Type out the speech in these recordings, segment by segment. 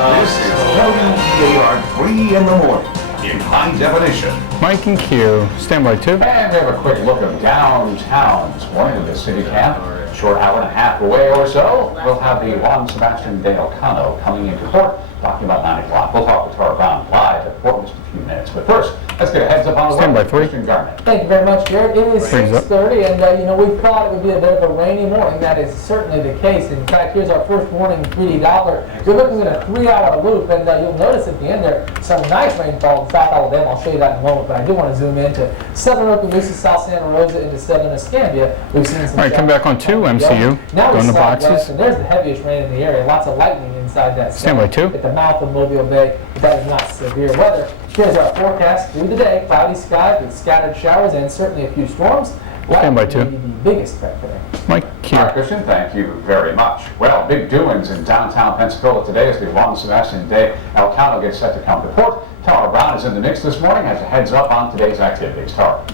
This is WEAR 3 in the morning in high definition. Mike and Q, standby 2. And we have a quick look of downtown this morning at the city camp. Short hour and a half away or so, we'll have the Juan Sebastian de Elcano coming into court, talking about 9 o'clock. We'll talk with Tara Brown live at court in just a few minutes. But first, let's get a heads up on the Standby weather. 3. Thank you very much, Jared. It is Brings up. 6:30, and we thought it would be a bit of a rainy morning. That is certainly the case. In fact, here's our first morning 3D Doppler. You're looking at a 3-hour loop, and you'll notice at the end there some nice rainfall in South Alabama. I'll show you that in a moment, but I do want to zoom into southern Okaloosa, South Santa Rosa, into southern Escambia. We've seen some. All right, come back on 2, MCU. Now Go in the slide west, boxes. and there's the heaviest rain in the area. Lots of lightning inside that Standby 2. at the mouth of Mobile Bay. But that is not severe weather. Here's our forecast through the day. Cloudy skies with scattered showers and certainly a few storms. Standby 2. Maybe the biggest threat today. Mike Q. All right, Christian, thank you very much. Well, big doings in downtown Pensacola today as the Juan Sebastian de Elcano gets set to come to court. Tara Brown is in the mix this morning, has a heads up on today's activities. Tara.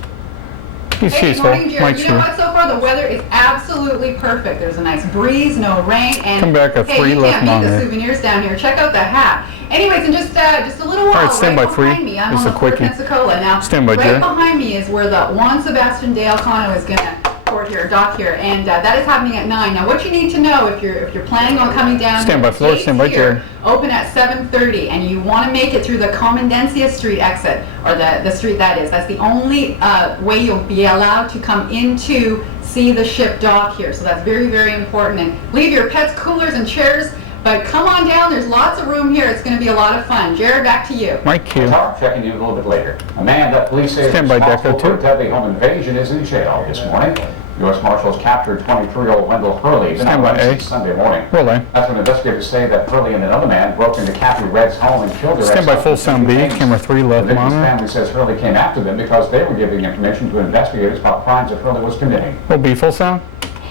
He's Hey, good morning, Mike Jared. You know Q. what? So far, the weather is absolutely perfect. There's a nice breeze, no rain, and Come back at 3 you left can't beat the monitor. souvenirs down here. Check out the hat. Anyways, in just a little while, All right, stand by 3. behind me, I'm It's on a the Port of quickie. Pensacola. Now, Stand by, right Jared. behind me is where the Juan Sebastian de Elcano is going to court here, dock here, and that is happening at 9. Now, what you need to know if you're planning on coming down, Stand by the floor, gates stand by, here Jared. open at 7:30, and you want to make it through the Comendencia Street exit, or the street that is. That's the only way you'll be allowed to come into see the ship dock here. So that's very, very important. And leave your pets, coolers, and chairs. But come on down. There's lots of room here. It's going to be a lot of fun. Jared, back to you. Mike Q. Tara, checking you a little bit later. A man that police say is Stand by, responsible Deco for a 2. deadly home invasion is in jail this morning. U.S. Marshals captured 23-year-old Wendell Hurley. He's been Stand on by, run A. since Sunday morning. Relay. That's when investigators say that Hurley and another man broke into Kathy Red's home and killed her. Stand by full sound B, ex-husband. camera 3 The left victim's monitor. family says Hurley came after them because they were giving information to investigators about crimes that Hurley was committing. Will B full sound.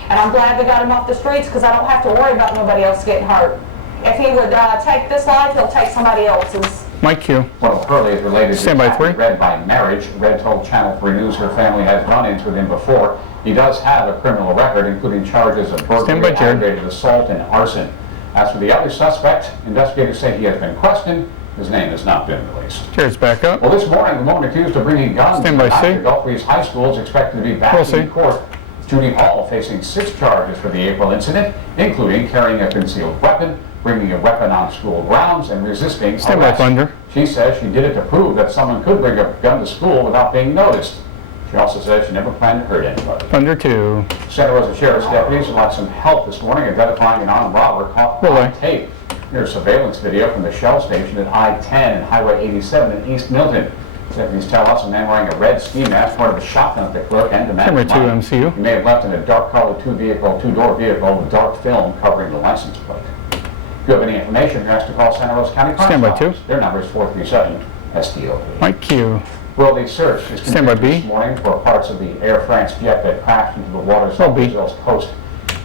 And I'm glad they got him off the streets because I don't have to worry about nobody else getting hurt. If he would take this life, he'll take somebody else's. Mike Q. Well, Hurley is related Stand to by Kathy 3. Red by marriage. Red told Channel 3 News her family has run-ins with him before. He does have a criminal record, including charges of Stand by, burglary, Jared. aggravated assault, and arson. As for the other suspect, investigators say he has been questioned. His name has not been released. Jared's back up. Well, this morning, the woman accused of bringing guns Stand by, to C. Gulf Breeze High School is expected to be back Roll, C. in court. Judy Hall facing 6 charges for the April incident, including carrying a concealed weapon, bringing a weapon on school grounds, and resisting Stand by, arrest. Thunder. She says she did it to prove that someone could bring a gun to school without being noticed. She also says she never planned to hurt anybody. Thunder 2. Santa Rosa Sheriff's deputies would like some help this morning identifying an armed robber caught on Relay. tape. Here's surveillance video from the Shell station at I-10 and Highway 87 in East Milton. Deputies tell us a man wearing a red ski mask pointed a shotgun at the clerk and demanded Camera 2 money. MCU. He may have left in a dark-colored two-door vehicle with dark film covering the license plate. If you have any information, you're asked to call Santa Rosa County Crime Stand by, Office. 2. Their number is 437-STOP. Mike Q. Well, the search is Stand by, continuing B. this morning for parts of the Air France jet that crashed into the waters Roll, off B. Brazil's coast.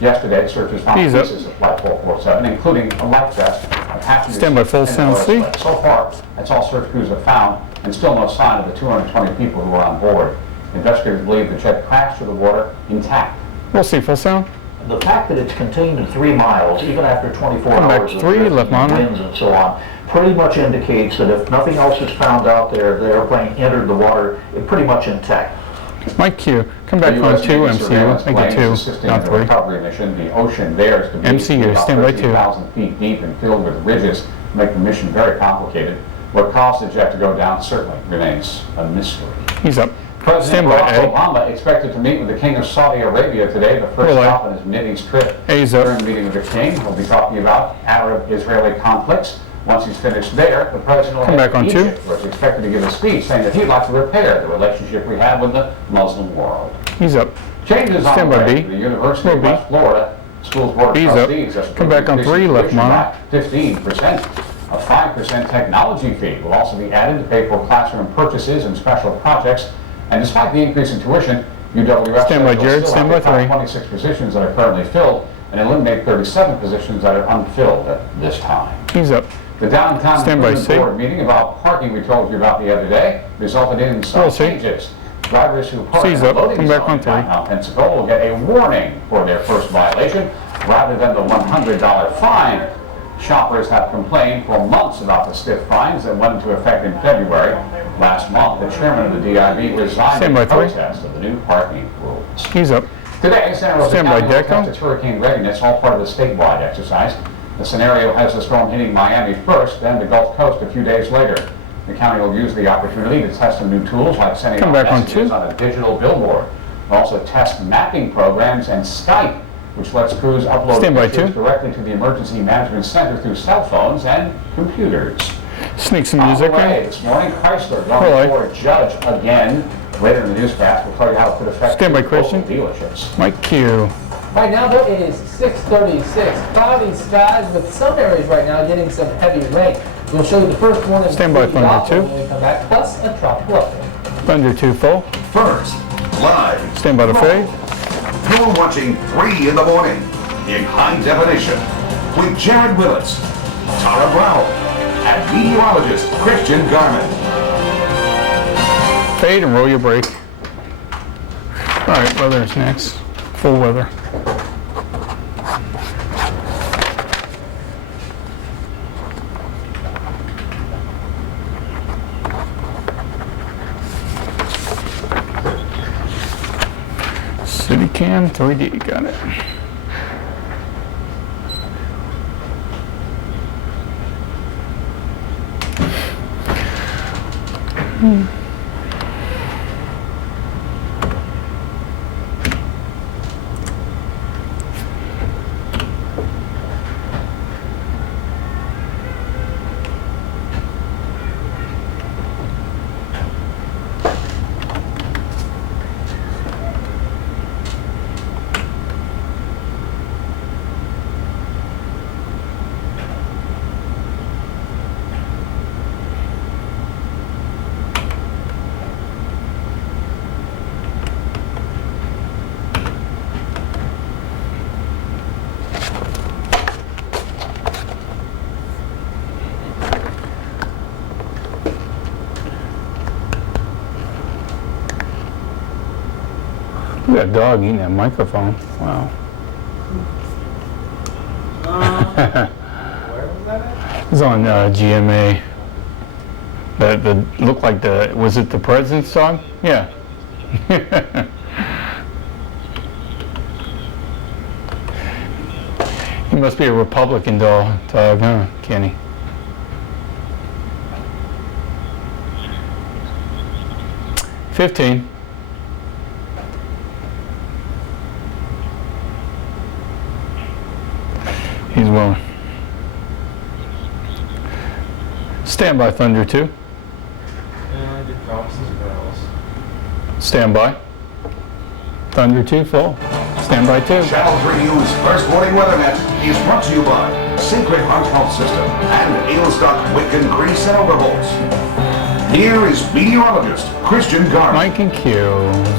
Yesterday, searchers found B's up. pieces of Flight 447, including a life vest, a passenger Stand by, full seat, and sound, an oil C. slick. So far, that's all search crews have found, and still no sign of the 220 people who were on board. Investigators believe the jet crashed to the water intact. We'll see full sound. The fact that it's contained in 3 miles, even after 24 Come back hours of 3, drifting left and monitor. winds and so on, pretty much indicates that if nothing else is found out there, the airplane entered the water pretty much intact. Mike Q. Come back The on U.S. 2 Navy MCU. surveillance Make plane it is 2, assisting not in the 3. recovery mission. The ocean bears debris MCU, about stand by 2. 13,000 feet deep and filled with ridges, make the mission very complicated. What caused the jet to go down certainly remains a mystery. He's up. President Stand by, Barack A. Obama expected to meet with the King of Saudi Arabia today, the first Relay. stop on his Mideast trip. A's up. During the meeting with the King, he'll be talking about Arab-Israeli conflicts. Once he's finished there, the president will Come head back on to 2. Egypt, where he's expected to give a speech saying that he'd like to repair the relationship we have with the Muslim world. He's up. Changes on Stand the by, way B. to the University of Roll, B. West Florida Schools Board of B's up. Trustees. has Come back on approved 3, left tuition monitor. by 15%. A 5% technology fee will also be added to pay for classroom purchases and special projects. And despite the increase in tuition, UWF Stand by, says Jared. will still Stand have to by cut 3. 26 positions that are currently filled and eliminate 37 positions that are unfilled at this time. He's up. The downtown Stand by, improvement C. board meeting about parking we told you about the other day resulted in some Roll, C. changes. Drivers who park in C's the up. loading Come back zone on in 3. downtown Pensacola will get a warning for their first violation rather than the $100 fine. Shoppers have complained for months about the stiff fines that went into effect in February. Last month, the chairman of the DIB resigned Stand in by three. protest of the new parking rules. He's up. Today, Santa Rosa Stand by, County will Deco. test its hurricane readiness, all part of the statewide exercise. The scenario has the storm hitting Miami first, then the Gulf Coast a few days later. The county will use the opportunity to test some new tools like sending Come out back on messages two. on a digital billboard. We'll also test mapping programs and Skype, which lets crews upload Stand by pictures two. directly to the emergency management center through cell phones and computers. Sneak some On the music way in. this morning, Chrysler Hello. going for a judge again. Later in the newscast, we'll tell you how it could affect Stand by, local Christian. dealerships. Mike Q. Right now, though, it is 6:36. Cloudy skies with some areas right now getting some heavy rain. We'll show you the first one in Stand by, the Thunder, doppler two. when we come back, plus a tropical update. Thunder 2 full. First, live. Stand by the fade. You're watching 3 in the morning in high definition with Jared Willits, Tara Brown, and meteorologist Christian Garman. Fade and roll your brake. All right, weather's next. Full weather. City Cam 3D, got it. Look at that dog eating that microphone. Wow. Where was that at? It's on GMA. The looked like the, was it the president's dog? Yeah. He must be a Republican dog, huh, Kenny? $15. He's willing. Stand by, Thunder 2. I did promises bells. Stand by. Thunder 2 full. Stand by 2. Channel 3 News First Warning Weather Net is brought to you by Sacred Heart Health System and Ailstock Wick and Grease and Overholts. Here is meteorologist Christian Garman. Mike and Q.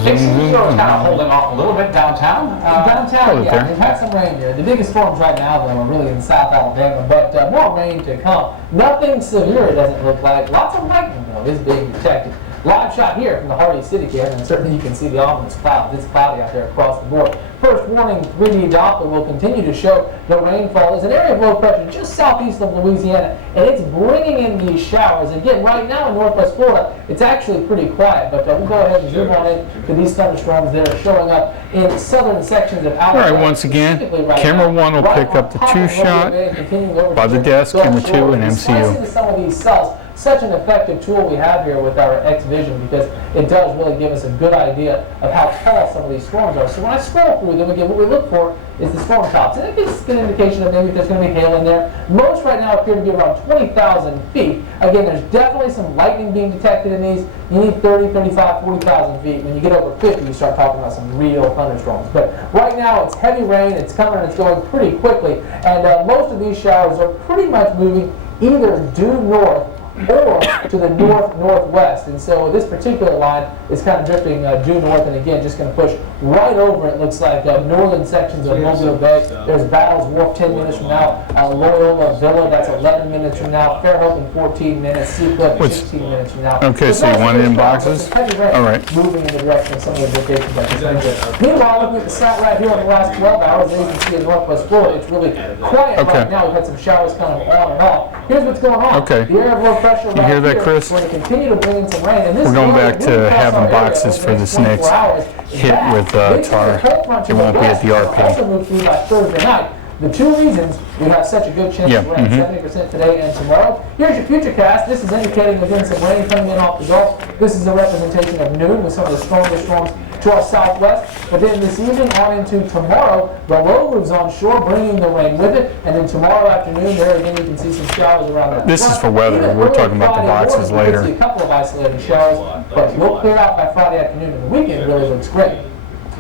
Dixie, you know, it's kind of holding off a little bit downtown. Downtown, hold it yeah, there. they've had some rain here. The biggest storms right now, though, are really in South Alabama, but more rain to come. Nothing severe, it doesn't look like. Lots of lightning, though, is being detected. Live shot here from the Hardy City Cam, and certainly you can see the ominous clouds. It's cloudy out there across the board. First warning 3D Doppler will continue to show the rainfall. There's an area of low pressure just southeast of Louisiana, and it's bringing in these showers. Again, right now in northwest Florida, it's actually pretty quiet, but we'll go ahead and zoom on in to these thunderstorms that are showing up in southern sections of Alabama. All right, once again, specifically right camera now, 1 will right pick up the on top 2 of shot Roosevelt, continuing over by to the desk, Gulf camera 2 Shore. and Slicing MCU. into some of these cells, such an effective tool we have here with our X Vision, because it does really give us a good idea of how tall some of these storms are. So when I scroll through them again, what we look for is the storm tops, and it gives us an indication of maybe if there's going to be hail in there. Most right now appear to be around 20,000 feet. Again, there's definitely some lightning being detected in these. You need 30, 35, 40,000 feet. When you get over 50, you start talking about some real thunderstorms. But right now, it's heavy rain. It's coming and it's going pretty quickly. And most of these showers are pretty much moving either due north or to the north-northwest. And so this particular line is kind of drifting due north, and again, just going to push right over, it looks like, northern sections of Mobile Bay. There's Battles Wharf 10 minutes from now, Loyola Villa, that's 11 minutes from now, Fairhope in 14 minutes, Seacliff 16 minutes from now. Okay, so you want it in boxes? All right. Moving in the direction of some of the locations I just mentioned. Meanwhile, looking at the sat right here on the last 12 hours, as you can see in Northwest Florida, it's really quiet right now. We've had some showers kind of on and off. Here's what's going on. Okay. The area of low pressure right hear that, here, Chris? we're going to continue to bring in some rain. And this We're going back area to across having our area boxes over for next the snakes 24 hours hit back. with This is tar. a cold front to It won't be at west. the RP. Also moved through by Thursday night. The two reasons we have such a good chance of rain, 70% today and tomorrow. Here's your future cast. This is indicating again some rain coming in off the Gulf. This is a representation of noon with some of the strongest storms to our southwest. But then this evening on into tomorrow, the low moves on shore, bringing the rain with it. And then tomorrow afternoon, there again you can see some showers around that. This is for weather. Even We're early talking about the Friday boxes morning, later. We could see a couple of isolated showers, but we'll clear out by Friday afternoon, and the weekend really looks great.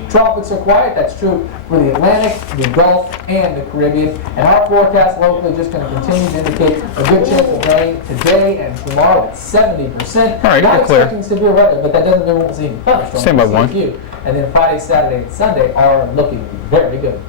Tropics are quiet. That's true for the Atlantic, the Gulf, and the Caribbean. And our forecast locally just going to continue to indicate a good chance of rain today and tomorrow at 70%. All right, Not we're clear. expecting severe weather, but that doesn't mean we won't see any thunderstorms. Stand by We'll see a one. few. And then Friday, Saturday, and Sunday are looking very good.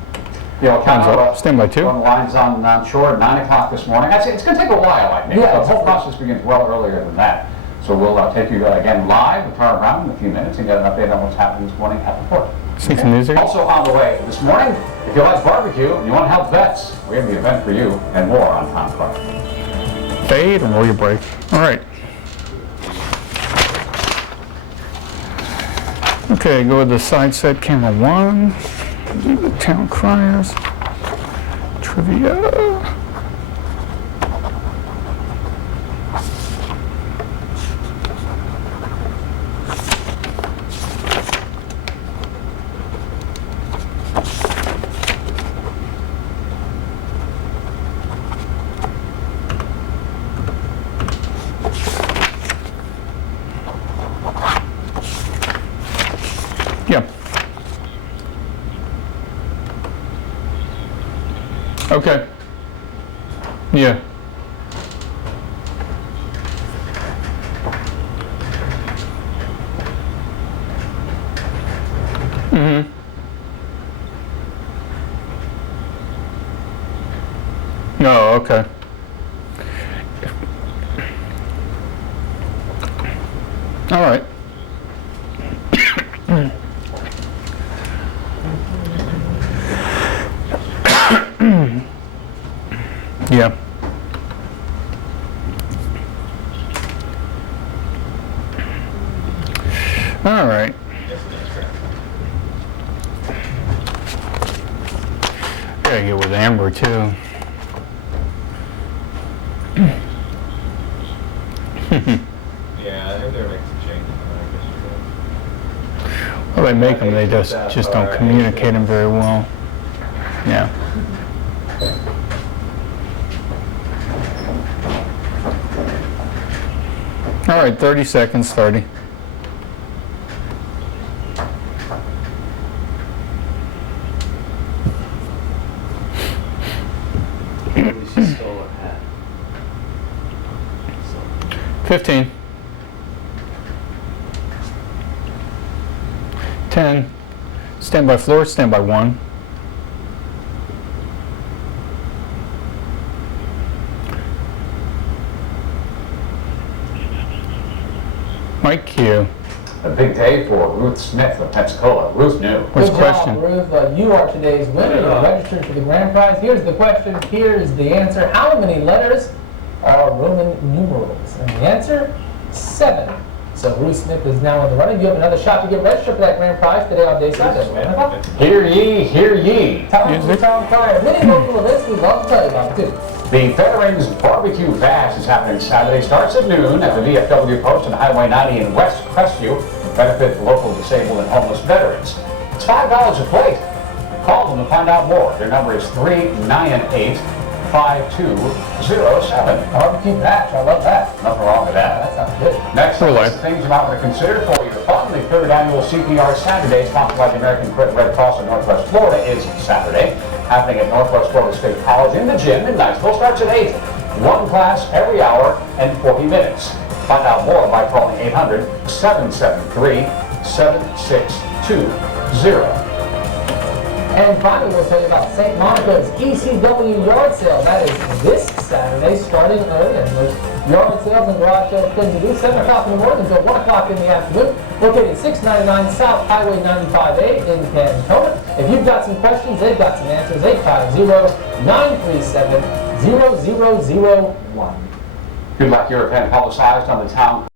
Time's up. Stand by 2. On the lines on shore at 9 o'clock this morning. Actually, it's going to take a while, I think. Yeah, The whole process begins well earlier than that. So we'll take you again live with Tara Brown in a few minutes and get an update on what's happening this morning at the port. See some music? Also on the way this morning, if you like barbecue and you want to help vets, we have the event for you and more on Tom Clark. Fade and roll your brake. All right. Okay, go with the side set camera 1. The town criers. Trivia. Yeah. Okay. Yeah. No, okay. All right. Yeah. All right. Gotta get with Amber too. Yeah, I heard they're making some changes. Well, they make them, they just don't communicate them very well. Yeah. All right, 30 seconds, 30. She stole a hat. 15. 10. Stand by floor, stand by 1. Mike Q. A big day for Ruth Smith of Pensacola. Ruth knew. What's the Good question? job, Ruth. You are today's winner. You're registered for the grand prize. Here's the question. Here's the answer. How many letters are Roman numerals? And the answer, 7. So Ruth Smith is now in the running. You have another shot to get registered for that grand prize today on Dayside at 1 o'clock. Hear ye, hear ye. Time for town crier. Many local events we love to tell you about too. The Veterans Barbecue Bash is happening Saturday. Starts at noon at the VFW post on Highway 90 in West Crestview. Benefit local disabled and homeless veterans. It's $5 a plate. Call them to find out more. Their number is 398-5207. Barbecue Bash. I love that. Nothing wrong with that. That sounds good. Next, We're list live. of things you might want to consider for your fun. The third annual CPR Saturday, sponsored by the American Red Cross in Northwest Florida, is Saturday, happening at Northwest Florida State College in the gym in Niceville. Starts at 8. One class every hour and 40 minutes. Find out more by calling 800-773-7620. And finally, we'll tell you about St. Monica's ECW yard sale. That is this Saturday, starting early, and those yard sales and garage sales tend to do 7 o'clock in the morning until 1 o'clock in the afternoon, located 699 South Highway 95A in Canton. If you've got some questions, they've got some answers. 850-937-0001. Good luck. Your event publicized on the town